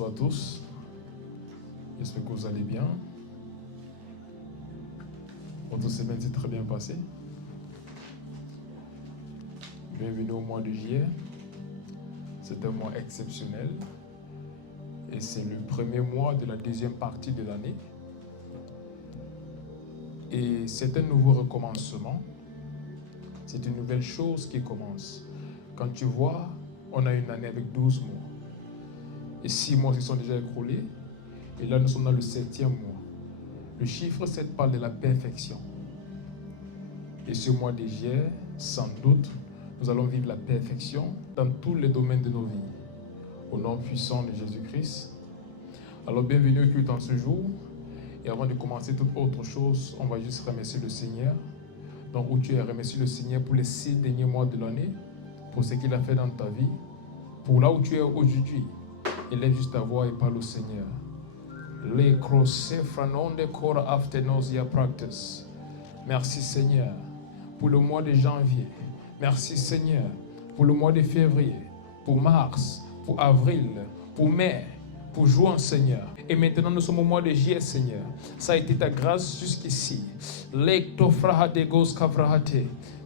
Bonsoir à tous. J'espère que vous allez bien. Votre semaine s'est très bien passée. Bienvenue au mois de juillet. C'est un mois exceptionnel. Et c'est le premier mois de la deuxième partie de l'année. Et c'est un nouveau recommencement. C'est une nouvelle chose qui commence. Quand tu vois, on a une année avec 12 mois. Et 6 mois se sont déjà écoulés. Et là, nous sommes dans le 7e mois. Le chiffre 7 parle de la perfection. Et ce mois de juillet, sans doute, nous allons vivre la perfection dans tous les domaines de nos vies. Au nom puissant de Jésus-Christ. Alors, bienvenue au culte en ce jour. Et avant de commencer toute autre chose, on va juste remercier le Seigneur. Donc, où tu es, remercier le Seigneur pour les 6 derniers mois de l'année, pour ce qu'il a fait dans ta vie, pour là où tu es aujourd'hui. Élève juste ta voix et parle au Seigneur. Merci Seigneur pour le mois de janvier. Merci Seigneur pour le mois de février, pour mars, pour avril, pour mai, pour juin Seigneur. Et maintenant nous sommes au mois de juillet Seigneur. Ça a été ta grâce jusqu'ici.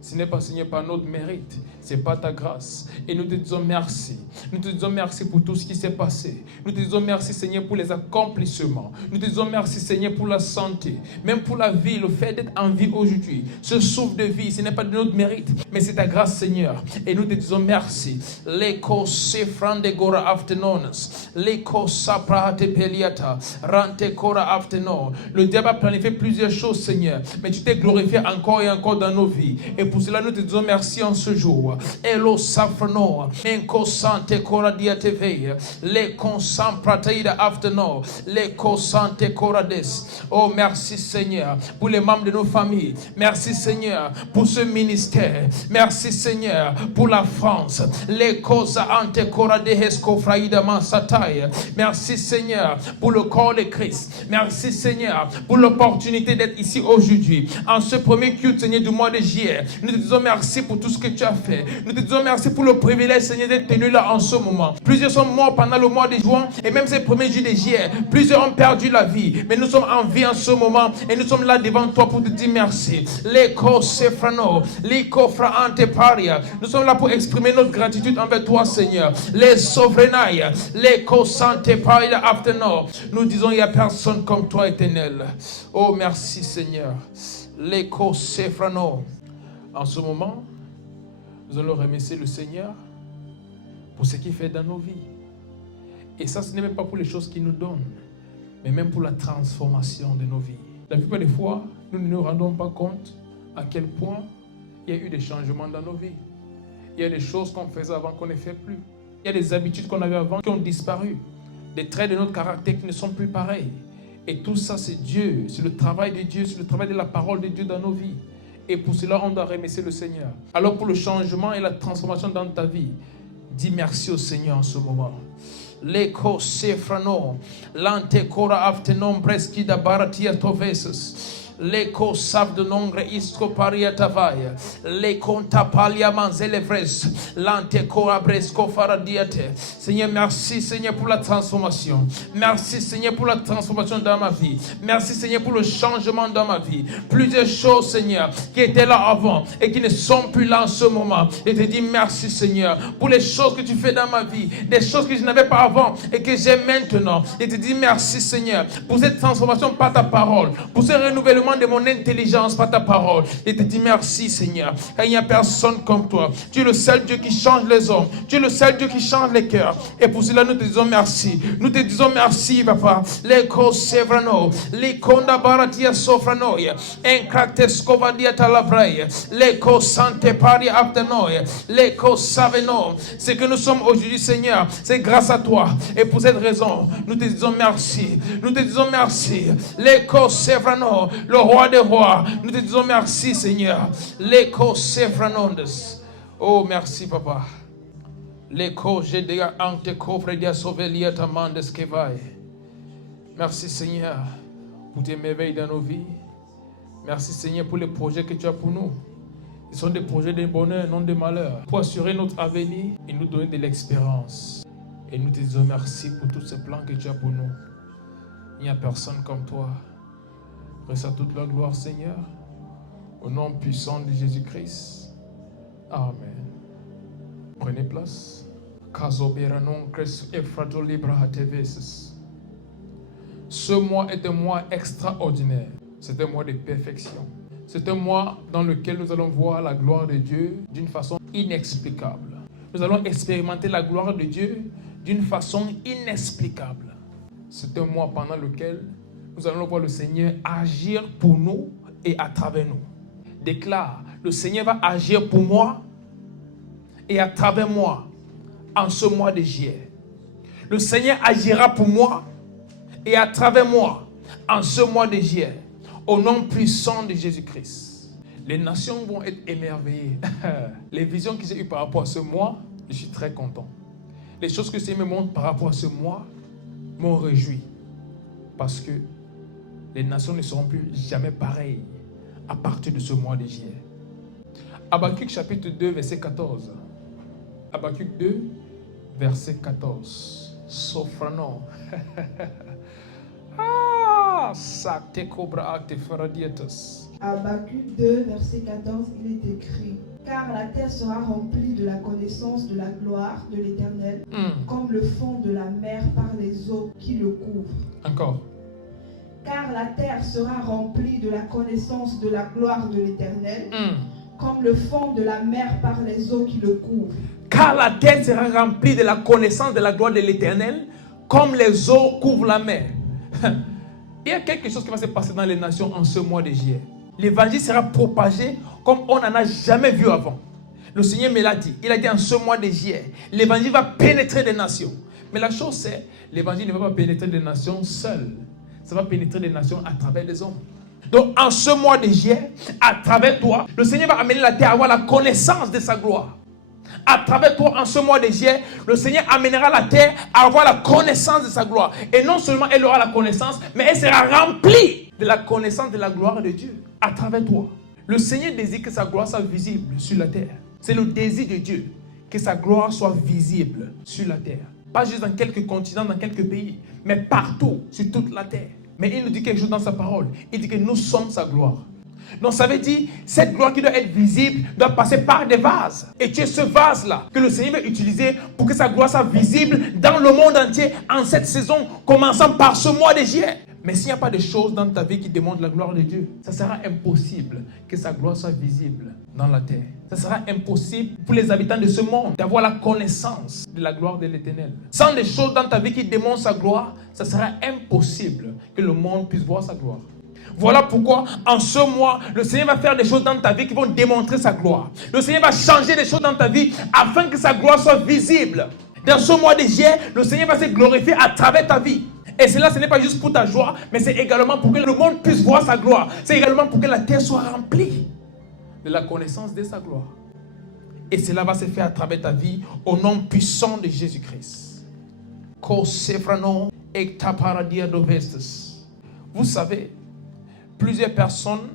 Ce n'est pas Seigneur par notre mérite, c'est pas ta grâce. Et nous te disons merci. Nous te disons merci pour tout ce qui s'est passé. Nous te disons merci Seigneur pour les accomplissements. Nous te disons merci Seigneur pour la santé. Même pour la vie, le fait d'être en vie aujourd'hui. Ce souffle de vie, ce n'est pas de notre mérite, mais c'est ta grâce Seigneur. Et nous te disons merci. Leko sefrande gora afternoons. Leko saprate peliata. Rante kora afternoon. Le diable a planifié plusieurs choses Seigneur. Mais tu t'es glorifié encore et encore dans nos vies. Et pour cela, nous te disons merci en ce jour. Elo safrano, enko sante kora diateve, le consam prataïda afterno, le consante korades. Oh, merci Seigneur pour les membres de nos familles. Merci Seigneur pour ce ministère. Merci Seigneur pour la France. Le cosa ante kora de hesco fraïda mansataï. Merci Seigneur pour le corps de Christ. Merci Seigneur pour l'opportunité d'être ici aujourd'hui. En ce premier culte, Seigneur, du mois de juillet. Nous te disons merci pour tout ce que tu as fait. Nous te disons merci pour le privilège, Seigneur, d'être tenu là en ce moment. Plusieurs sont morts pendant le mois de juin et même ces premiers jours de juillet. Plusieurs ont perdu la vie. Mais nous sommes en vie en ce moment et nous sommes là devant toi pour te dire merci. L'éco sefrano, l'éco fraante paria. Nous sommes là pour exprimer notre gratitude envers toi, Seigneur. Les souverainailles, l'éco sante paria afterno. Nous disons il n'y a personne comme toi, éternel. Oh, merci, Seigneur. L'éco sefrano. En ce moment, nous allons remercier le Seigneur pour ce qu'il fait dans nos vies. Et ça, ce n'est même pas pour les choses qu'il nous donne, mais même pour la transformation de nos vies. La plupart des fois, nous ne nous rendons pas compte à quel point il y a eu des changements dans nos vies. Il y a des choses qu'on faisait avant qu'on ne fait plus. Il y a des habitudes qu'on avait avant qui ont disparu. Des traits de notre caractère qui ne sont plus pareils. Et tout ça, c'est Dieu, c'est le travail de Dieu, c'est le travail de la parole de Dieu dans nos vies. Et pour cela, on doit remercier le Seigneur. Alors pour le changement et la transformation dans ta vie, dis merci au Seigneur en ce moment. Leko sefrano, lante kora aftenon breski da baratia tovesus. Leko sav de nongre isko paria tavaya. Leko tapalia manzele vres. Lante kora bresko faradiate. Seigneur, merci Seigneur pour la transformation. Merci Seigneur pour la transformation dans ma vie. Merci Seigneur pour le changement dans ma vie. Plusieurs choses Seigneur qui étaient là avant et qui ne sont plus là en ce moment. Et te dis merci Seigneur pour les choses que tu fais dans ma vie. Des choses que je n'avais pas avant et que j'ai maintenant. Et te dis merci Seigneur pour cette transformation par ta parole. Pour ce renouvellement de mon intelligence par ta parole. Et te dis merci Seigneur. Car il n'y a personne comme toi. Tu es le seul Dieu qui change les hommes. Tu es le seul Dieu qui change les cœurs. Et pour cela nous te disons merci. Nous te disons merci papa. Leko sevrano. Lekonda baratia sofranoia. Encracte scovadia talavraia. Leko sante paria aptenoia. Leko saveno. C'est que nous sommes aujourd'hui Seigneur. C'est grâce à toi. Et pour cette raison nous te disons merci. Nous te disons merci. Leko sevrano. Le roi des rois, nous te disons merci Seigneur. Leko sefranondes. Oh merci papa. Leko jedea ante kofredia sovelia tamandes kevai. Merci Seigneur pour tes merveilles dans nos vies. Merci Seigneur pour les projets que tu as pour nous. Ils sont des projets de bonheur, non de malheur. Pour assurer notre avenir et nous donner de l'expérience. Et nous te disons merci pour tous ces plans que tu as pour nous. Il n'y a personne comme toi. Reçois toute la gloire, Seigneur. Au nom puissant de Jésus-Christ. Amen. Prenez place. Ce mois est un mois extraordinaire. C'est un mois de perfection. C'est un mois dans lequel nous allons voir la gloire de Dieu d'une façon inexplicable. Nous allons expérimenter la gloire de Dieu d'une façon inexplicable. C'est un mois pendant lequel nous allons voir le Seigneur agir pour nous et à travers nous. Déclare, le Seigneur va agir pour moi et à travers moi en ce mois de juillet. Le Seigneur agira pour moi et à travers moi en ce mois de juillet. Au nom puissant de Jésus-Christ. Les nations vont être émerveillées. Les visions que j'ai eues par rapport à ce mois, je suis très content. Les choses que le Seigneur me montre par rapport à ce mois m'ont réjoui. Parce que les nations ne seront plus jamais pareilles à partir de ce mois de juillet. Habakkuk chapitre 2, verset 14. Habakkuk 2, verset 14. Sophronon. Ça te cobra te faradietas. Habakkuk 2, verset 14, il est écrit: car la terre sera remplie de la connaissance de la gloire de l'Éternel, comme le fond de la mer par les eaux qui le couvrent. Encore. Car la terre sera remplie de la connaissance de la gloire de l'Éternel, comme le fond de la mer par les eaux qui le couvrent. Car la terre sera remplie de la connaissance de la gloire de l'Éternel, comme les eaux couvrent la mer. Il y a quelque chose qui va se passer dans les nations en ce mois de juillet. L'évangile sera propagé comme on n'en a jamais vu avant. Le Seigneur me l'a dit. Il a dit en ce mois de juillet, l'évangile va pénétrer des nations. Mais la chose c'est, l'évangile ne va pas pénétrer des nations seul. Ça va pénétrer des nations à travers les hommes. Donc en ce mois de juillet, à travers toi, le Seigneur va amener la terre à avoir la connaissance de sa gloire. À travers toi, en ce mois de juillet, le Seigneur amènera la terre à avoir la connaissance de sa gloire. Et non seulement elle aura la connaissance, mais elle sera remplie de la connaissance de la gloire de Dieu à travers toi. Le Seigneur désire que sa gloire soit visible sur la terre. C'est le désir de Dieu, que sa gloire soit visible sur la terre. Pas juste dans quelques continents, dans quelques pays, mais partout, sur toute la terre. Mais il nous dit quelque chose dans sa parole. Il dit que nous sommes sa gloire. Donc ça veut dire, cette gloire qui doit être visible doit passer par des vases. Et tu es ce vase-là que le Seigneur va utiliser pour que sa gloire soit visible dans le monde entier en cette saison, commençant par ce mois de juillet. Mais s'il n'y a pas de choses dans ta vie qui démontrent la gloire de Dieu, ça sera impossible que sa gloire soit visible dans la terre. Ça sera impossible pour les habitants de ce monde d'avoir la connaissance de la gloire de l'Éternel. Sans des choses dans ta vie qui démontrent sa gloire, ça sera impossible que le monde puisse voir sa gloire. Voilà pourquoi en ce mois, le Seigneur va faire des choses dans ta vie qui vont démontrer sa gloire. Le Seigneur va changer des choses dans ta vie afin que sa gloire soit visible. Dans ce mois de juillet, le Seigneur va se glorifier à travers ta vie. Et cela, ce n'est pas juste pour ta joie, mais c'est également pour que le monde puisse voir sa gloire. C'est également pour que la terre soit remplie de la connaissance de sa gloire. Et cela va se faire à travers ta vie au nom puissant de Jésus-Christ. Vous savez, plusieurs personnes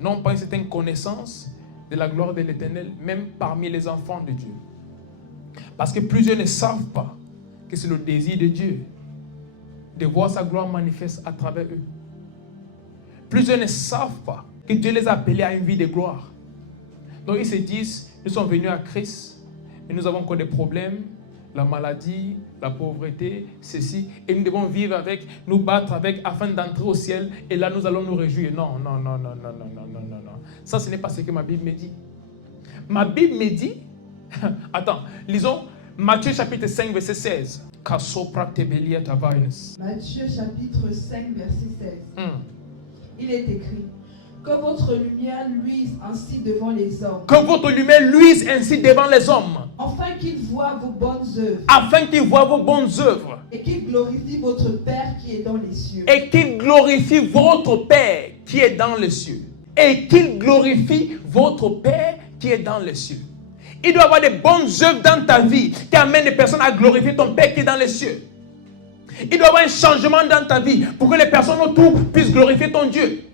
n'ont pas une certaine connaissance de la gloire de l'Éternel, même parmi les enfants de Dieu. Parce que plusieurs ne savent pas que c'est le désir de Dieu de voir sa gloire manifeste à travers eux. Plusieurs ne savent pas que Dieu les a appelés à une vie de gloire. Donc ils se disent, nous sommes venus à Christ, mais nous avons encore des problèmes, la maladie, la pauvreté, ceci, et nous devons vivre avec, nous battre avec, afin d'entrer au ciel, et là nous allons nous réjouir. Non. Ça, ce n'est pas ce que ma Bible me dit. Ma Bible me dit, attends, lisons Matthieu chapitre 5, verset 16. Matthieu chapitre 5, verset 16. Il est écrit: que votre lumière luise ainsi devant les hommes. Que votre lumière luise ainsi devant les hommes. Afin qu'ils voient vos bonnes œuvres. Afin qu'ils voient vos bonnes œuvres. Et qu'ils glorifient votre Père qui est dans les cieux. Et qu'ils glorifient votre Père qui est dans les cieux. Et qu'ils glorifient votre Père qui est dans les cieux. Il doit y avoir des bonnes œuvres dans ta vie qui amènent les personnes à glorifier ton Père qui est dans les cieux. Il doit y avoir un changement dans ta vie pour que les personnes autour puissent glorifier ton Dieu.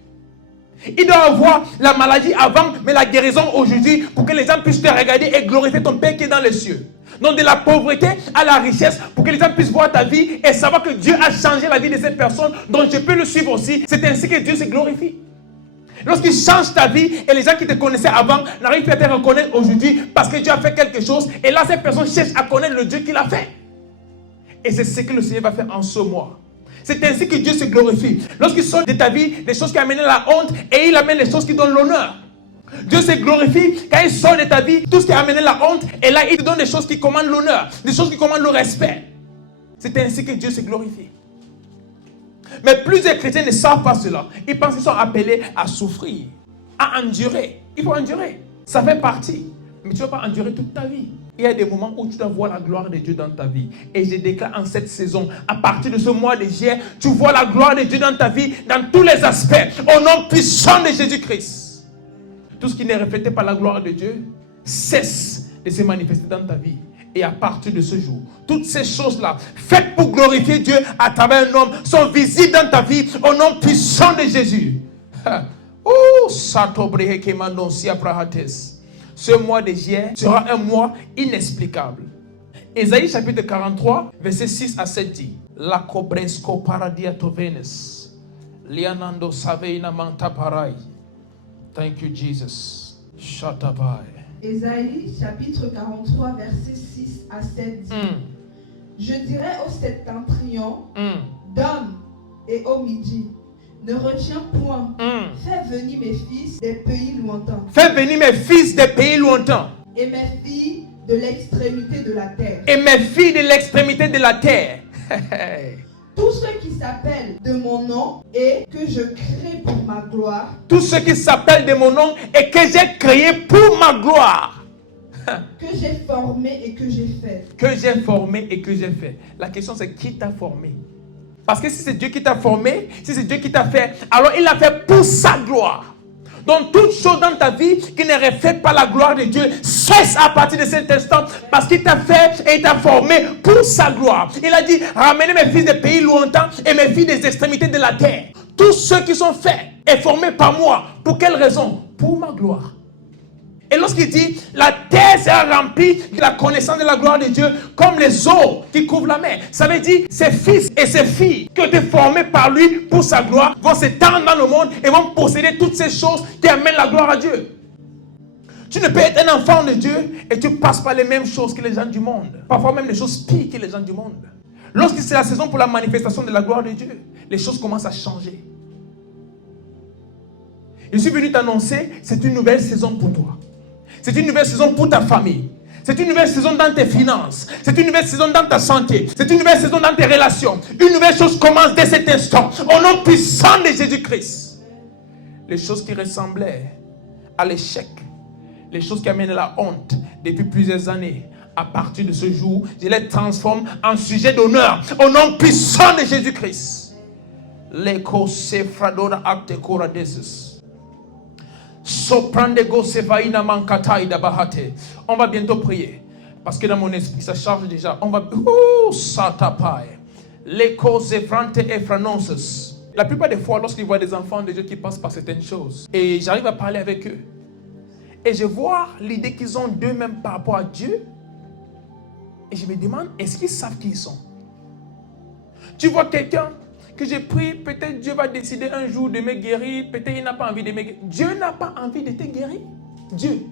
Il doit y avoir la maladie avant, mais la guérison aujourd'hui pour que les gens puissent te regarder et glorifier ton Père qui est dans les cieux. Donc de la pauvreté à la richesse, pour que les gens puissent voir ta vie et savoir que Dieu a changé la vie de cette personne, donc je peux le suivre aussi. C'est ainsi que Dieu se glorifie. Lorsqu'il change ta vie et les gens qui te connaissaient avant n'arrivent plus à te reconnaître aujourd'hui parce que Dieu a fait quelque chose, et là cette personne cherche à connaître le Dieu qu'il a fait. Et c'est ce que le Seigneur va faire en ce mois. C'est ainsi que Dieu se glorifie. Lorsqu'il sort de ta vie des choses qui amènent la honte, et il amène les choses qui donnent l'honneur. Dieu se glorifie quand il sort de ta vie tout ce qui a amené la honte, et là il te donne des choses qui commandent l'honneur, des choses qui commandent le respect. C'est ainsi que Dieu se glorifie. Mais plusieurs chrétiens ne savent pas cela. Ils pensent qu'ils sont appelés à souffrir, à endurer. Il faut endurer. Ça fait partie. Mais tu ne vas pas endurer toute ta vie. Il y a des moments où tu dois voir la gloire de Dieu dans ta vie. Et je déclare en cette saison, à partir de ce mois de juillet, tu vois la gloire de Dieu dans ta vie, dans tous les aspects, au nom puissant de Jésus-Christ. Tout ce qui n'est reflété par la gloire de Dieu cesse de se manifester dans ta vie. Et à partir de ce jour, toutes ces choses-là, faites pour glorifier Dieu à travers un homme, sont visibles dans ta vie au nom puissant de Jésus. Oh, ce mois de juillet sera un mois inexplicable. Ésaïe chapitre 43, verset 6 à 7 dit: La cobresco paradia tovenes, lianando saveina mantaparai. Thank you, Jesus. Shatabai. Ésaïe chapitre 43, verset 6 à 7 dit: Je dirai au septentrion, donne, et au midi, ne retiens point. Fais venir mes fils des pays lointains. Fais venir mes fils des pays lointains. Et mes filles de l'extrémité de la terre. Et mes filles de l'extrémité de la terre. Tous ceux qui s'appellent de mon nom et que je crée pour ma gloire. Tous ceux qui s'appellent de mon nom et que j'ai créé pour ma gloire. Que j'ai formé et que j'ai fait. Que j'ai formé et que j'ai fait. La question c'est qui t'a formé? Parce que si c'est Dieu qui t'a formé, si c'est Dieu qui t'a fait, alors il l'a fait pour sa gloire. Donc toute chose dans ta vie qui ne reflète pas la gloire de Dieu cesse à partir de cet instant, parce qu'il t'a fait et il t'a formé pour sa gloire. Il a dit: ramenez mes fils des pays lointains et mes filles des extrémités de la terre. Tous ceux qui sont faits et formés par moi, pour quelle raison? Pour ma gloire. Et lorsqu'il dit la terre sera remplie de la connaissance de la gloire de Dieu comme les eaux qui couvrent la mer, ça veut dire ses fils et ses filles qui ont été formés par lui pour sa gloire vont s'étendre dans le monde et vont posséder toutes ces choses qui amènent la gloire à Dieu. Tu ne peux être un enfant de Dieu et tu passes par les mêmes choses que les gens du monde, parfois même les choses pires que les gens du monde. Lorsque c'est la saison pour la manifestation de la gloire de Dieu, les choses commencent à changer. Je suis venu t'annoncer, c'est une nouvelle saison pour toi. C'est une nouvelle saison pour ta famille. C'est une nouvelle saison dans tes finances. C'est une nouvelle saison dans ta santé. C'est une nouvelle saison dans tes relations. Une nouvelle chose commence dès cet instant. Au nom puissant de Jésus-Christ. Les choses qui ressemblaient à l'échec, les choses qui amènent la honte depuis plusieurs années, à partir de ce jour, je les transforme en sujet d'honneur. Au nom puissant de Jésus-Christ. On va bientôt prier. Parce que dans mon esprit, ça charge déjà. On va... La plupart des fois, lorsqu'ils voient des enfants de Dieu qui passent par certaines choses, et j'arrive à parler avec eux, et je vois l'idée qu'ils ont d'eux-mêmes par rapport à Dieu, et je me demande, est-ce qu'ils savent qui ils sont? Tu vois quelqu'un que j'ai pris, peut-être Dieu va décider un jour de me guérir, peut-être il n'a pas envie de me guérir. Dieu n'a pas envie de te guérir. Dieu,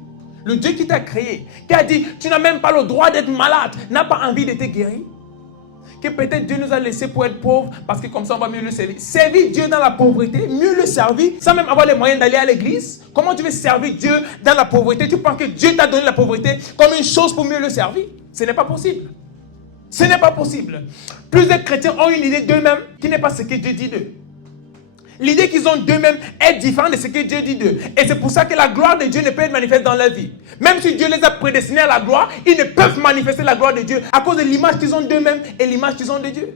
le Dieu qui t'a créé, qui a dit, tu n'as même pas le droit d'être malade, n'a pas envie de te guérir. Que peut-être Dieu nous a laissés pour être pauvres, parce que comme ça on va mieux le servir. Servir Dieu dans la pauvreté, mieux le servir, sans même avoir les moyens d'aller à l'église. Comment tu veux servir Dieu dans la pauvreté? Tu penses que Dieu t'a donné la pauvreté comme une chose pour mieux le servir? Ce n'est pas possible. Ce n'est pas possible. Plusieurs chrétiens ont une idée d'eux-mêmes qui n'est pas ce que Dieu dit d'eux. L'idée qu'ils ont d'eux-mêmes est différente de ce que Dieu dit d'eux. Et c'est pour ça que la gloire de Dieu ne peut être manifeste dans leur vie. Même si Dieu les a prédestinés à la gloire, ils ne peuvent manifester la gloire de Dieu à cause de l'image qu'ils ont d'eux-mêmes et l'image qu'ils ont de Dieu.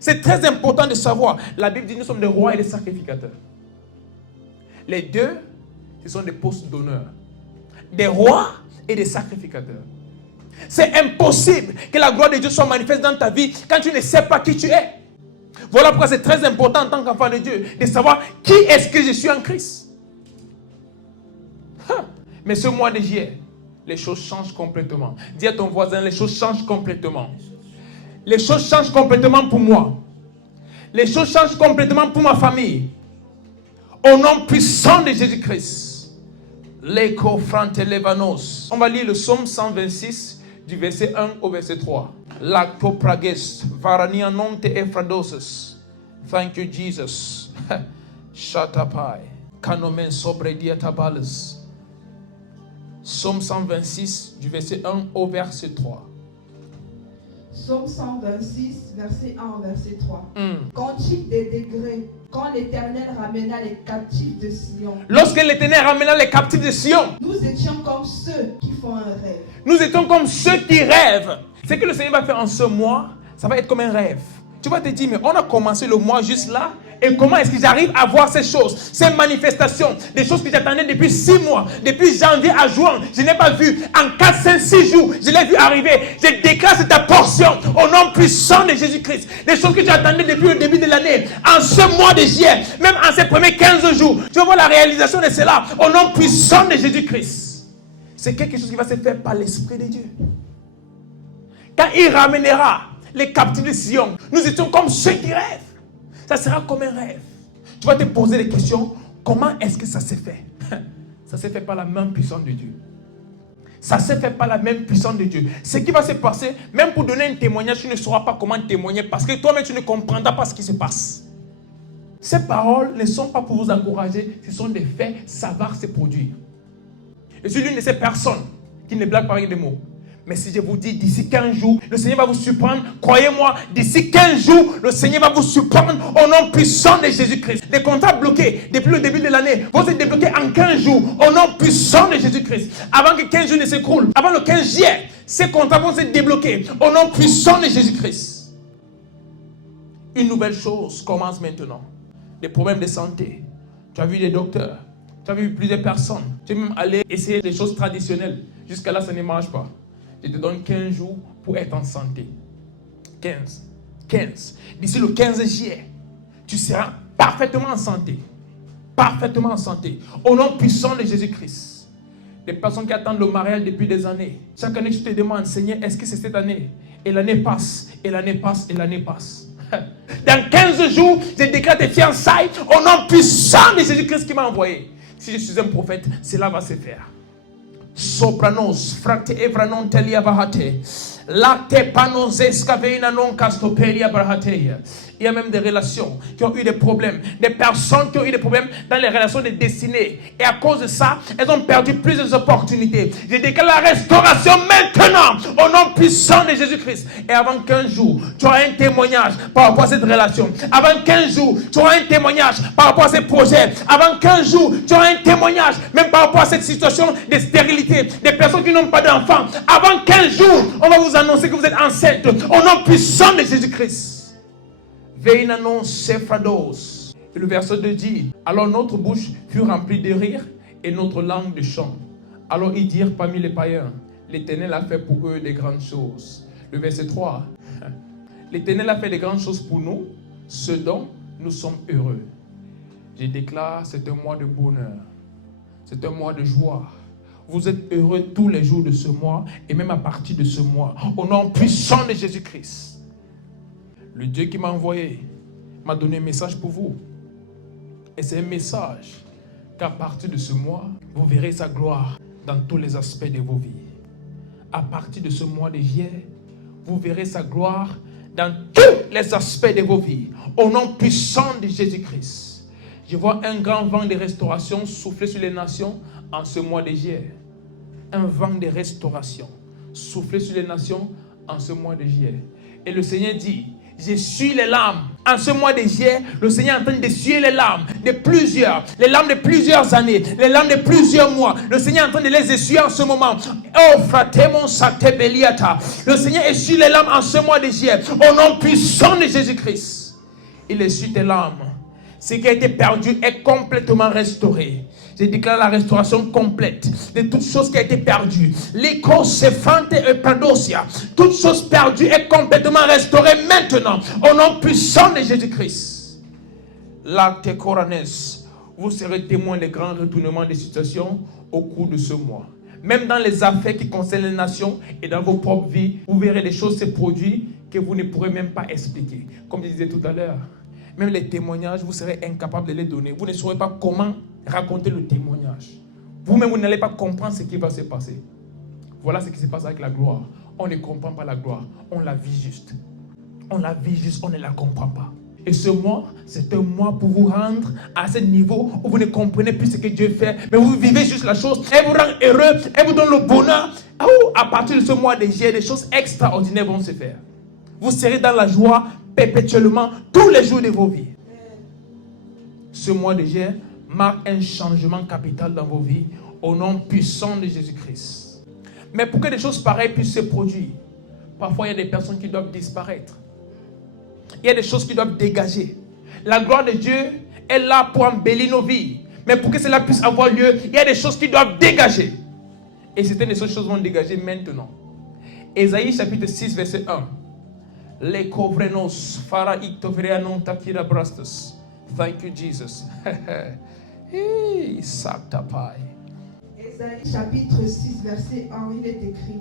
C'est très important de savoir. La Bible dit que nous sommes des rois et des sacrificateurs. Les deux, ce sont des postes d'honneur. Des rois et des sacrificateurs. C'est impossible que la gloire de Dieu soit manifeste dans ta vie quand tu ne sais pas qui tu es. Voilà pourquoi c'est très important en tant qu'enfant de Dieu de savoir qui est-ce que je suis en Christ. Mais ce mois de juillet, Les choses changent complètement. Dis à ton voisin, les choses changent complètement. Les choses changent complètement pour moi. Les choses changent complètement pour ma famille. Au nom puissant de Jésus-Christ. Leko frante levanos. On va lire le psaume 126 du verset 1 au verset 3. Lacto prages varania non te efradosis. Thank you, Jesus. Shatapai. Kanomen sobre diatabales. Psaume 126 du verset 1 au verset 3. Psaume 126, verset 1 au verset 3. Cantique des degrés, quand l'Éternel ramena les captifs de Sion. Lorsque l'Éternel ramena les captifs de Sion, nous étions comme ceux qui font un rêve. Nous étions comme ceux qui rêvent. Ce que le Seigneur va faire en ce mois, ça va être comme un rêve. Tu vas te dire, mais on a commencé le mois juste là. Et comment est-ce que j'arrive à voir ces choses, ces manifestations, des choses que j'attendais depuis 6 mois, depuis janvier à juin, je n'ai pas vu. En 4, 5, 6 jours, je l'ai vu arriver. Je déclare ta portion au nom puissant de Jésus-Christ. Des choses que tu attendais depuis le début de l'année. En ce mois de juillet, même en ces premiers 15 jours, tu vas voir la réalisation de cela au nom puissant de Jésus-Christ. C'est quelque chose qui va se faire par l'Esprit de Dieu. Quand il ramènera les captifs de Sion, nous étions comme ceux qui rêvent. Ça sera comme un rêve. Tu vas te poser des questions. Comment est-ce que ça s'est fait? Ça s'est fait par la même puissance de Dieu. Ça s'est fait par la même puissance de Dieu. Ce qui va se passer, même pour donner un témoignage, tu ne sauras pas comment témoigner parce que toi-même tu ne comprendras pas ce qui se passe. Ces paroles ne sont pas pour vous encourager, ce sont des faits, ça va se produire. Je suis l'une de ces personnes qui ne blague pas avec des mots. Mais si je vous dis d'ici 15 jours, le Seigneur va vous surprendre. Croyez-moi, d'ici 15 jours, le Seigneur va vous surprendre au nom puissant de Jésus-Christ. Les contrats bloqués depuis le début de l'année vont se débloquer en 15 jours au nom puissant de Jésus-Christ. Avant que 15 jours ne s'écroulent, avant le 15 juillet, ces contrats vont se débloquer au nom puissant de Jésus-Christ. Une nouvelle chose commence maintenant. Des problèmes de santé. Tu as vu des docteurs. Tu as vu plusieurs personnes. Tu es même allé essayer des choses traditionnelles. Jusqu'à là, ça ne marche pas. Je te donne 15 jours pour être en santé. 15. D'ici le 15 juillet, tu seras parfaitement en santé. Parfaitement en santé. Au nom puissant de Jésus-Christ. Des personnes qui attendent le mariage depuis des années. Chaque année, tu te demandes, Seigneur, est-ce que c'est cette année? Et l'année passe, et l'année passe, et l'année passe. Dans 15 jours, je déclare tes fiançailles au nom puissant de Jésus-Christ qui m'a envoyé. Si je suis un prophète, cela va se faire. Sopranos, fracte evranon telia bahate. Lacte panos escaveina non castopelia brahateia. Il y a même des relations qui ont eu des problèmes. Des personnes qui ont eu des problèmes dans les relations de destinée. Et à cause de ça, elles ont perdu plusieurs opportunités. Je déclare la restauration maintenant au nom puissant de Jésus-Christ. Et avant 15 jours, tu auras un témoignage par rapport à cette relation. Avant 15 jours, tu auras un témoignage par rapport à ces projets. Avant 15 jours, tu auras un témoignage même par rapport à cette situation de stérilité. Des personnes qui n'ont pas d'enfants. Avant 15 jours, on va vous annoncer que vous êtes enceinte au nom puissant de Jésus-Christ. Et le verset 2 dit, alors notre bouche fut remplie de rire et notre langue de chant. Alors ils dirent parmi les païens, l'Éternel a fait pour eux des grandes choses. Le verset 3, l'Éternel a fait des grandes choses pour nous, ce dont nous sommes heureux. Je déclare, c'est un mois de bonheur, c'est un mois de joie. Vous êtes heureux tous les jours de ce mois et même à partir de ce mois, au nom puissant de Jésus-Christ. Le Dieu qui m'a envoyé m'a donné un message pour vous. Et c'est un message qu'à partir de ce mois, vous verrez sa gloire dans tous les aspects de vos vies. À partir de ce mois de juillet, vous verrez sa gloire dans tous les aspects de vos vies. Au nom puissant de Jésus-Christ. Je vois un grand vent de restauration souffler sur les nations en ce mois de juillet. Un vent de restauration souffler sur les nations en ce mois de juillet. Et le Seigneur dit, je suis les larmes. En ce mois de juillet, le Seigneur est en train d'essuyer les larmes les larmes de plusieurs années, les larmes de plusieurs mois. Le Seigneur est en train de les essuyer en ce moment. Oh, fratemon sate beliata. Le Seigneur essuie les larmes en ce mois de juillet. Au nom puissant de Jésus-Christ. Il essuie tes larmes. Ce qui a été perdu est complètement restauré. Je déclare la restauration complète de toute chose qui a été perdue. Toute chose perdue est complètement restaurée maintenant. Au nom puissant de Jésus-Christ. L'acte corones, vous serez témoin des grands retournements des situations au cours de ce mois. même dans les affaires qui concernent les nations et dans vos propres vies, vous verrez des choses se produire que vous ne pourrez même pas expliquer. Comme je disais tout à l'heure, même les témoignages, vous serez incapable de les donner. Vous ne saurez pas comment raconter le témoignage. Vous-même, vous n'allez pas comprendre ce qui va se passer. Voilà ce qui se passe avec la gloire. On ne comprend pas la gloire, on la vit juste. On la vit juste, on ne la comprend pas. Et ce mois, c'est un mois pour vous rendre à ce niveau où vous ne comprenez plus ce que Dieu fait, mais vous vivez juste la chose, elle vous rend heureux, elle vous donne le bonheur. À partir de ce mois de juillet, des choses extraordinaires vont se faire. Vous serez dans la joie perpétuellement tous les jours de vos vies. Ce mois de juillet marque un changement capital dans vos vies au nom puissant de Jésus-Christ. Mais pour que des choses pareilles puissent se produire, parfois il y a des personnes qui doivent disparaître. Il y a des choses qui doivent dégager. La gloire de Dieu est là pour embellir nos vies. Mais pour que cela puisse avoir lieu, il y a des choses qui doivent dégager. Et certaines de ces choses vont dégager maintenant. Ésaïe chapitre 6 verset 1. Les kovrenos fara iktovreanon takira brastos. Thank you Jesus. Ésaïe chapitre 6 verset 1, il est écrit.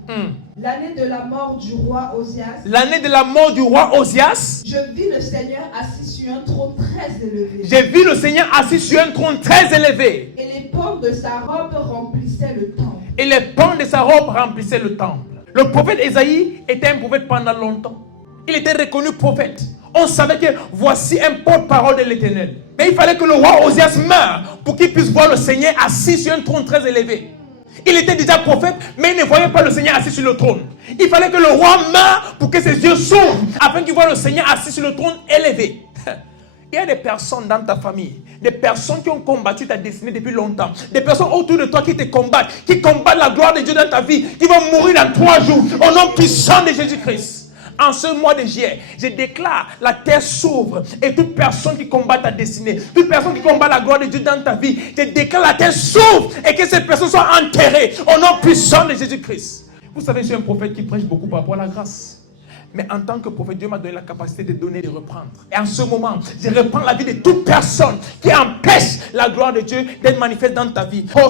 L'année de la mort du roi Osias. L'année de la mort du roi Osias. Je vis le Seigneur assis sur un trône très élevé. J'ai vu le Seigneur assis sur un trône très élevé. Et les pans de sa robe remplissaient le temple. Et les pans de sa robe remplissaient le temple. Le prophète Ésaïe était un prophète pendant longtemps. Il était reconnu prophète. On savait que voici un porte-parole de l'Éternel. Mais il fallait que le roi Osias meure pour qu'il puisse voir le Seigneur assis sur un trône très élevé. Il était déjà prophète, mais il ne voyait pas le Seigneur assis sur le trône. Il fallait que le roi meure pour que ses yeux s'ouvrent, afin qu'il voie le Seigneur assis sur le trône élevé. Il y a des personnes dans ta famille, des personnes qui ont combattu ta destinée depuis longtemps, des personnes autour de toi qui te combattent, qui combattent la gloire de Dieu dans ta vie, qui vont mourir dans 3 jours, au nom puissant de Jésus-Christ. En ce mois de juillet, je déclare la terre s'ouvre et toute personne qui combat ta destinée, toute personne qui combat la gloire de Dieu dans ta vie, je déclare la terre s'ouvre et que ces personnes soient enterrées au nom puissant de Jésus-Christ. Vous savez, je suis un prophète qui prêche beaucoup par rapport à la grâce. Mais en tant que prophète, Dieu m'a donné la capacité de donner et de reprendre. Et en ce moment, je reprends la vie de toute personne qui empêche la gloire de Dieu d'être manifeste dans ta vie. Par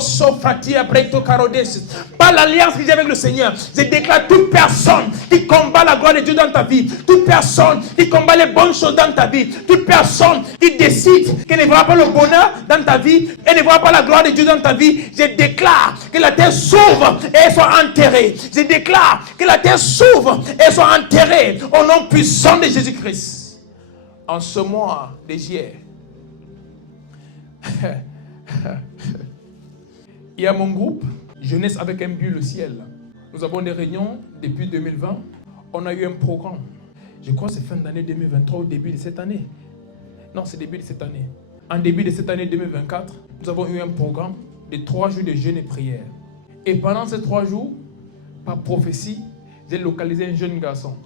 l'alliance que j'ai avec le Seigneur, je déclare toute personne qui combat la gloire de Dieu dans ta vie, toute personne qui combat les bonnes choses dans ta vie, toute personne qui décide qu'elle ne verra pas le bonheur dans ta vie, elle ne verra pas la gloire de Dieu dans ta vie, je déclare que la terre s'ouvre et elle soit enterrée. Je déclare que la terre s'ouvre et elle soit enterrée au nom puissant de Jésus-Christ. En ce mois de juillet, il y a mon groupe Jeunesse avec un but le ciel. Nous avons des réunions depuis 2020. On a eu un programme. Je crois que c'est fin d'année 2023 ou début de cette année. Non, c'est début de cette année. En début de cette année 2024, nous avons eu un programme de 3 jours de jeûne et prière. Et pendant ces 3 jours, par prophétie, j'ai localisé un jeune garçon.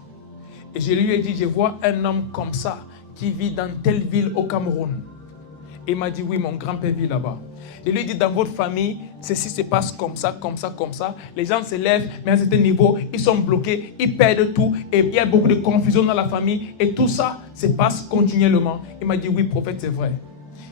Et je lui ai dit, je vois un homme comme ça qui vit dans telle ville au Cameroun. Et il m'a dit, oui, mon grand-père vit là-bas. Je lui ai dit, dans votre famille, ceci se passe comme ça, comme ça, comme ça. Les gens se lèvent, mais à un certain niveau, ils sont bloqués, ils perdent tout. Et il y a beaucoup de confusion dans la famille. Et tout ça se passe continuellement. Il m'a dit, oui, prophète, c'est vrai.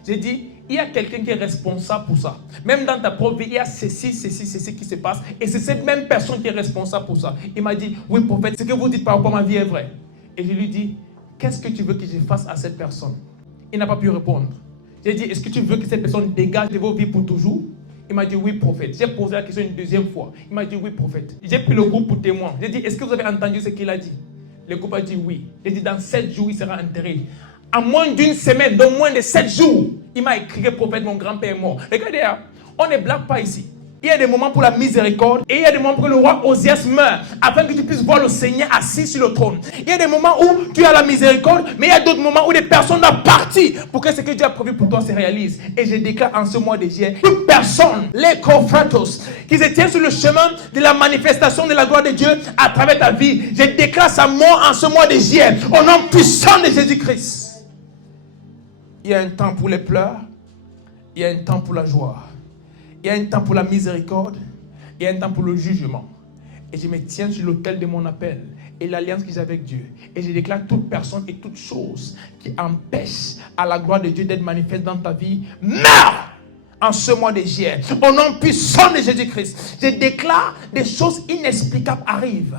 J'ai dit, il y a quelqu'un qui est responsable pour ça. Même dans ta propre vie, il y a ceci qui se passe. Et c'est cette même personne qui est responsable pour ça. Il m'a dit, oui, prophète, ce que vous dites par rapport à ma vie est vrai. Et je lui ai dit, qu'est-ce que tu veux que je fasse à cette personne? Il n'a pas pu répondre. J'ai dit, est-ce que tu veux que cette personne dégage de vos vies pour toujours? Il m'a dit, oui, prophète. J'ai posé la question une deuxième fois. Il m'a dit, oui, prophète. J'ai pris le groupe pour témoin. J'ai dit, est-ce que vous avez entendu ce qu'il a dit? Le groupe a dit oui. J'ai dit, dans 7 jours, il sera enterré. En moins d'une semaine, dans moins de 7 jours, il m'a écrit, prophète, mon grand-père est mort. Regardez, on ne blague pas ici. Il y a des moments pour la miséricorde et il y a des moments pour que le roi Osias meure afin que tu puisses voir le Seigneur assis sur le trône. Il y a des moments où tu as la miséricorde, mais il y a d'autres moments où des personnes doivent partir pour que ce que Dieu a prévu pour toi se réalise. Et je déclare en ce mois de juillet, toute personne, les confratos, qui se tient sur le chemin de la manifestation de la gloire de Dieu à travers ta vie, je déclare sa mort en ce mois de juillet au nom puissant de Jésus-Christ. Il y a un temps pour les pleurs, il y a un temps pour la joie. Il y a un temps pour la miséricorde, il y a un temps pour le jugement. Et je me tiens sur l'autel de mon appel et l'alliance que j'ai avec Dieu. Et je déclare toute personne et toute chose qui empêche à la gloire de Dieu d'être manifeste dans ta vie, meurt en ce mois de juillet. Au nom puissant de Jésus-Christ, je déclare des choses inexplicables arrivent.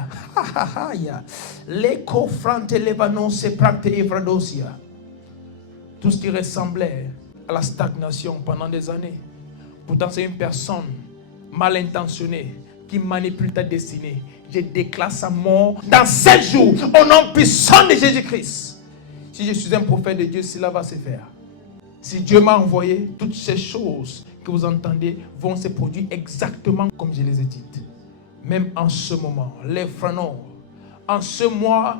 Tout ce qui ressemblait à la stagnation pendant des années. Pourtant, c'est une personne mal intentionnée qui manipule ta destinée. Je déclare sa mort dans 7 jours au nom puissant de Jésus-Christ. Si je suis un prophète de Dieu, cela va se faire. Si Dieu m'a envoyé, toutes ces choses que vous entendez vont se produire exactement comme je les ai dites. Même en ce moment, les frères, en ce mois,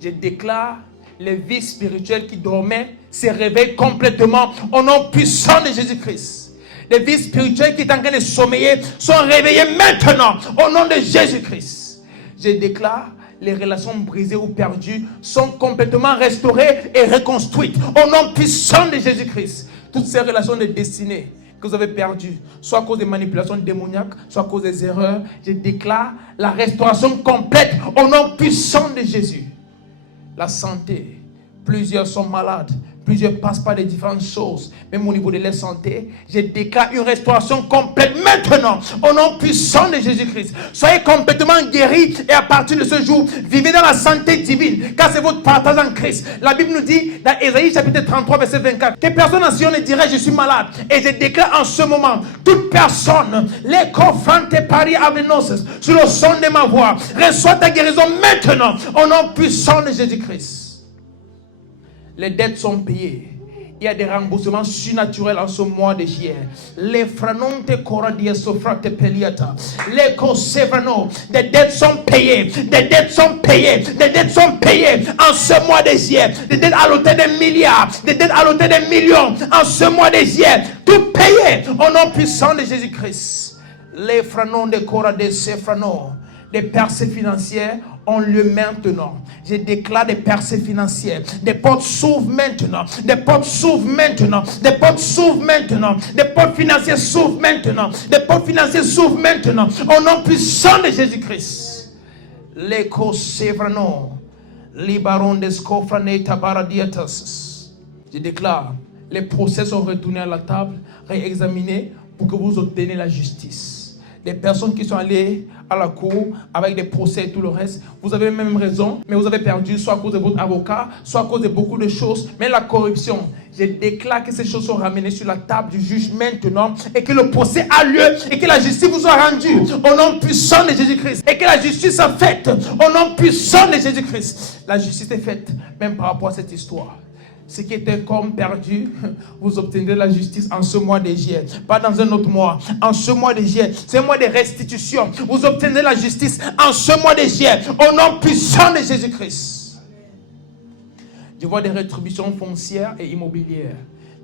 je déclare les vies spirituelles qui dormaient se réveillent complètement au nom puissant de Jésus-Christ. Les vies spirituelles qui étaient en train de sommeiller sont réveillées maintenant au nom de Jésus-Christ. Je déclare les relations brisées ou perdues sont complètement restaurées et reconstruites au nom puissant de Jésus-Christ. Toutes ces relations de destinée que vous avez perdues, soit à cause des manipulations démoniaques, soit à cause des erreurs, je déclare la restauration complète au nom puissant de Jésus. La santé, plusieurs sont malades, plusieurs passent par des différentes choses, même au niveau de la santé, je déclare une restauration complète maintenant, au nom puissant de Jésus-Christ. Soyez complètement guéris et à partir de ce jour, vivez dans la santé divine, car c'est votre partage en Christ. La Bible nous dit, dans Ésaïe chapitre 33, verset 24, que personne en Sion ne dirait je suis malade. Et je déclare en ce moment, toute personne, les confrontes pari avenosos, sur le son de ma voix, reçoit ta guérison maintenant, au nom puissant de Jésus-Christ. Les dettes sont payées. Il y a des remboursements surnaturels en ce mois de juillet. Les franonte coradia sofrate peliata. Les consevano. Des dettes sont payées. Des dettes sont payées. Des dettes sont payées en ce mois de juillet. Des dettes à l'auteur des milliards. Des dettes à l'auteur des millions en ce mois de juillet. Tout payé au nom puissant de Jésus-Christ. Les franons de corade sefrano. Des percées financières ont lieu maintenant. Je déclare des percées financières. Des portes s'ouvrent maintenant. Des portes s'ouvrent maintenant. Des portes s'ouvrent maintenant. Des portes financières s'ouvrent maintenant. Des portes financières s'ouvrent maintenant. Au nom puissant de Jésus-Christ. L'écho sévrano. Libaron des scofrane tabaradiatas. Je déclare, les procès sont retournés à la table, réexaminés pour que vous obteniez la justice. Les personnes qui sont allées à la cour avec des procès et tout le reste, vous avez même raison, mais vous avez perdu soit à cause de votre avocat, soit à cause de beaucoup de choses, mais la corruption. Je déclare que ces choses sont ramenées sur la table du juge maintenant et que le procès a lieu et que la justice vous soit rendue au nom puissant de Jésus-Christ et que la justice soit faite au nom puissant de Jésus-Christ. La justice est faite même par rapport à cette histoire. Ce qui était comme perdu, vous obtiendrez la justice en ce mois de juillet. Pas dans un autre mois. En ce mois de juillet, c'est un mois de restitution. Vous obtiendrez la justice en ce mois de juillet. Au nom puissant de Jésus-Christ. Je vois des rétributions foncières et immobilières.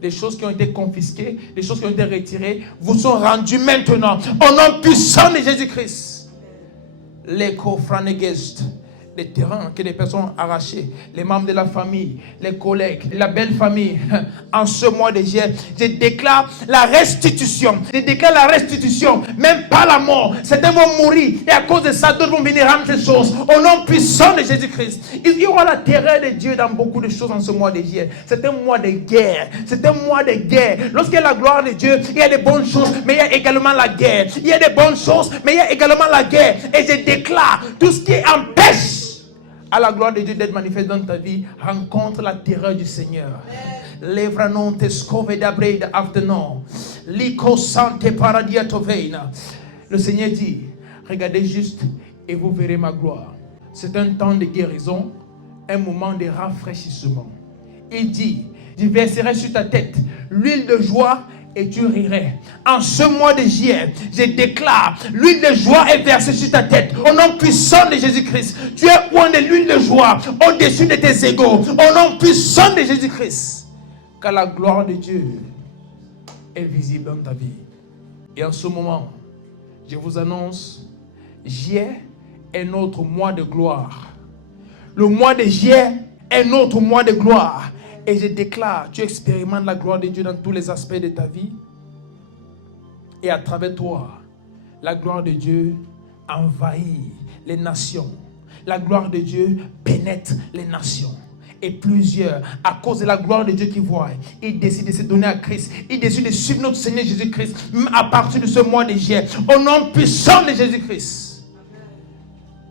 Les choses qui ont été confisquées, les choses qui ont été retirées, vous sont rendues maintenant. Au nom puissant de Jésus-Christ. Les cofranegest. Les terrains que les personnes ont arrachés, les membres de la famille, les collègues, la belle famille, en ce mois de juillet, je déclare la restitution. Je déclare la restitution, même pas la mort. Certains vont mourir et à cause de ça, d'autres vont venir rendre ces choses. Au nom puissant de Jésus-Christ. Il y aura la terreur de Dieu dans beaucoup de choses en ce mois de juillet. C'est un mois de guerre. C'est un mois de guerre. Lorsqu'il y a la gloire de Dieu, il y a des bonnes choses, mais il y a également la guerre. Il y a des bonnes choses, mais il y a également la guerre. Et je déclare tout ce qui empêche à la gloire de Dieu d'être manifeste dans ta vie, rencontre la terreur du Seigneur. Levranon te scove d'abrede afternoon. Liko sante paradiatoveina. Le Seigneur dit, regardez juste et vous verrez ma gloire. C'est un temps de guérison, un moment de rafraîchissement. Il dit, je verserai sur ta tête l'huile de joie et tu rirais. En ce mois de juillet, je déclare, l'huile de joie est versée sur ta tête. Au nom puissant de Jésus-Christ. Tu es oint de l'huile de joie au-dessus de tes égaux. Au nom puissant de Jésus-Christ. Car la gloire de Dieu est visible dans ta vie. Et en ce moment, je vous annonce, juillet est notre mois de gloire. Le mois de juillet est notre mois de gloire. Et je déclare, tu expérimentes la gloire de Dieu dans tous les aspects de ta vie. Et à travers toi, la gloire de Dieu envahit les nations. La gloire de Dieu pénètre les nations. Et plusieurs, à cause de la gloire de Dieu qui voient, ils décident de se donner à Christ. Ils décident de suivre notre Seigneur Jésus-Christ à partir de ce mois de juillet. Au nom puissant de Jésus-Christ.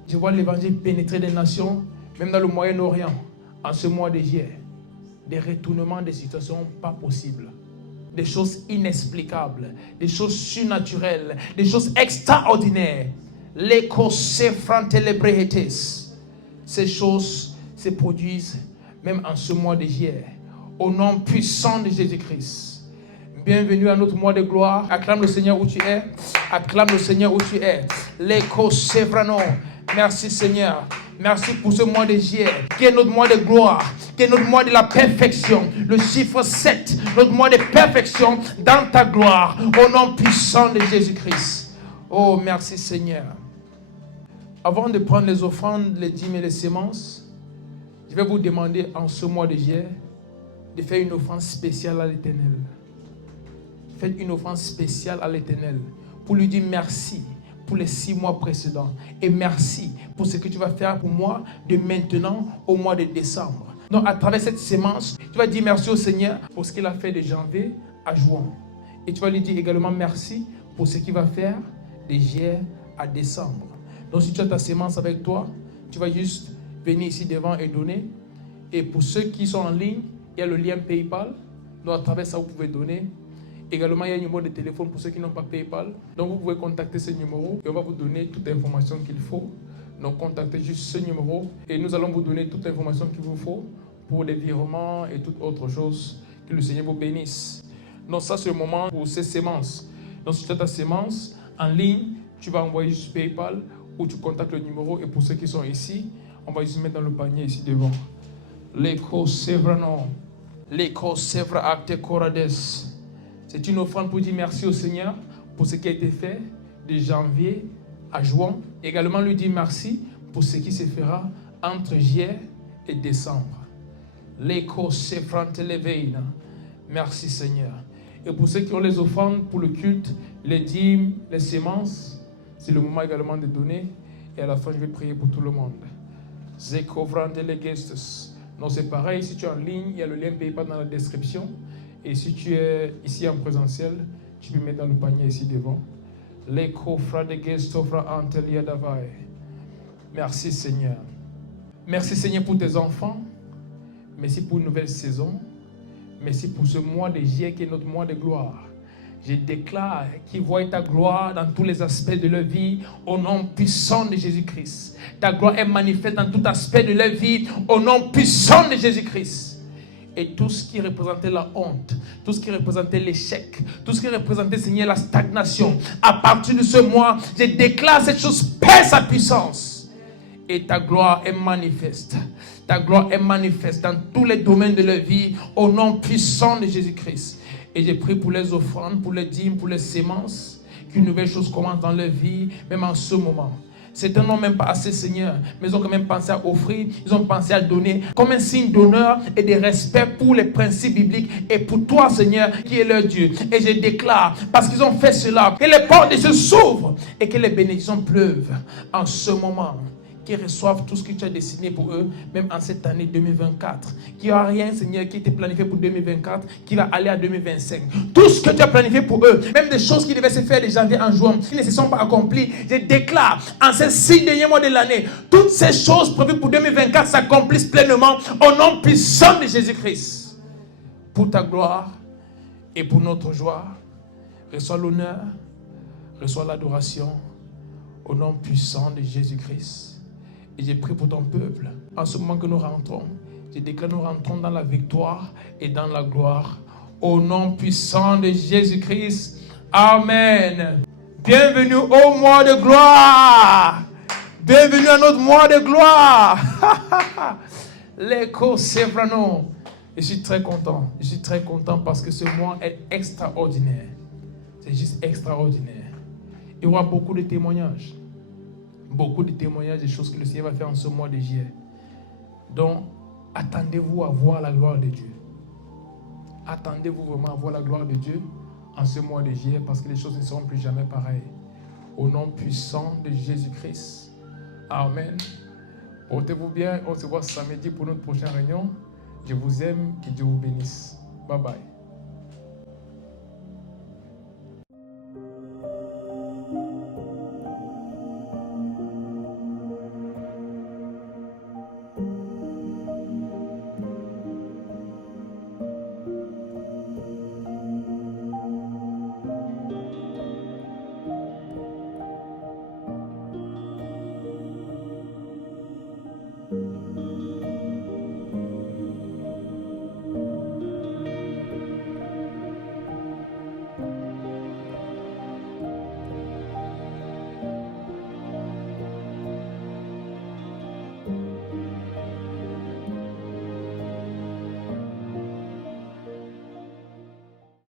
Je vois l'évangile pénétrer des nations, même dans le Moyen-Orient, en ce mois de juillet. Des retournements des situations pas possibles. Des choses inexplicables, des choses surnaturelles, des choses extraordinaires. Ces choses se produisent même en ce mois de juillet. Au nom puissant de Jésus-Christ. Bienvenue à notre mois de gloire. Acclame le Seigneur où tu es. Acclame le Seigneur où tu es. Merci Seigneur. Merci pour ce mois de juillet, qui est notre mois de gloire, qui est notre mois de la perfection. Le chiffre 7, notre mois de perfection dans ta gloire, au nom puissant de Jésus-Christ. Oh, merci Seigneur. Avant de prendre les offrandes, les dîmes et les semences, je vais vous demander en ce mois de juillet de faire une offrande spéciale à l'Éternel. Faites une offrande spéciale à l'Éternel pour lui dire merci pour les 6 mois précédents. Et merci pour ce que tu vas faire pour moi de maintenant au mois de décembre. Donc à travers cette sémence, tu vas dire merci au Seigneur pour ce qu'il a fait de janvier à juin. Et tu vas lui dire également merci pour ce qu'il va faire de juillet à décembre. Donc si tu as ta sémence avec toi, tu vas juste venir ici devant et donner. Et pour ceux qui sont en ligne, il y a le lien PayPal. Donc à travers ça, vous pouvez donner. Également, il y a un numéro de téléphone pour ceux qui n'ont pas PayPal. Donc, vous pouvez contacter ce numéro et on va vous donner toute l'information qu'il faut. Donc, contactez juste ce numéro et nous allons vous donner toute l'information qu'il vous faut pour les virements et toute autre chose. Que le Seigneur vous bénisse. Donc, ça, c'est le moment pour ces sémences. Donc, si tu as ta sémence en ligne, tu vas envoyer juste PayPal ou tu contactes le numéro. Et pour ceux qui sont ici, on va juste mettre dans le panier ici devant. L'écho Sévrano. L'écho Sévra Acte Corades. C'est une offrande pour dire merci au Seigneur pour ce qui a été fait de janvier à juin. Également lui dire merci pour ce qui se fera entre juillet et décembre. L'écho s'effrante les veines. Merci Seigneur. Et pour ceux qui ont les offrandes pour le culte, les dîmes, les semences, c'est le moment également de donner. Et à la fin, je vais prier pour tout le monde. Zekovrante les gestes. Non, c'est pareil. Si tu es en ligne, il y a le lien PayPal dans la description. Et si tu es ici en présentiel, tu peux mettre dans le panier ici devant. Merci Seigneur. Merci Seigneur pour tes enfants. Merci pour une nouvelle saison. Merci pour ce mois de juillet qui est notre mois de gloire. Je déclare qu'ils voient ta gloire dans tous les aspects de leur vie au nom puissant de Jésus-Christ. Ta gloire est manifeste dans tout aspect de leur vie au nom puissant de Jésus-Christ. Et tout ce qui représentait la honte, tout ce qui représentait l'échec, tout ce qui représentait, Seigneur, la stagnation, à partir de ce mois, je déclare cette chose perd sa puissance. Et ta gloire est manifeste. Ta gloire est manifeste dans tous les domaines de leur vie, au nom puissant de Jésus-Christ. Et je prie pour les offrandes, pour les dîmes, pour les semences, qu'une nouvelle chose commence dans leur vie, même en ce moment. Certains n'ont même pas assez, Seigneur, mais ils ont quand même pensé à offrir, ils ont pensé à donner comme un signe d'honneur et de respect pour les principes bibliques et pour toi, Seigneur, qui est leur Dieu. Et je déclare, parce qu'ils ont fait cela, que les portes se s'ouvrent et que les bénédictions pleuvent en ce moment. Qu'ils reçoivent tout ce que tu as dessiné pour eux, même en cette année 2024. Qu'il n'y a rien, Seigneur, qui était planifié pour 2024, qui va aller à 2025. Tout ce que tu as planifié pour eux, même des choses qui devaient se faire de janvier en juin, qui ne se sont pas accomplies, je déclare, en ces 6 derniers mois de l'année, toutes ces choses prévues pour 2024 s'accomplissent pleinement au nom puissant de Jésus-Christ. Pour ta gloire et pour notre joie, reçois l'honneur, reçois l'adoration au nom puissant de Jésus-Christ. Et j'ai prié pour ton peuple. En ce moment que nous rentrons, je déclare que nous rentrons dans la victoire et dans la gloire. Au nom puissant de Jésus-Christ. Amen. Bienvenue au mois de gloire. Bienvenue à notre mois de gloire. L'écho Sévrano. Je suis très content. Je suis très content parce que ce mois est extraordinaire. C'est juste extraordinaire. Il y aura beaucoup de témoignages. Beaucoup de témoignages des choses que le Seigneur va faire en ce mois de juillet. Donc, attendez-vous à voir la gloire de Dieu. Attendez-vous vraiment à voir la gloire de Dieu en ce mois de juillet parce que les choses ne seront plus jamais pareilles. Au nom puissant de Jésus-Christ. Amen. Portez-vous bien. On se voit samedi pour notre prochaine réunion. Je vous aime, que Dieu vous bénisse. Bye bye.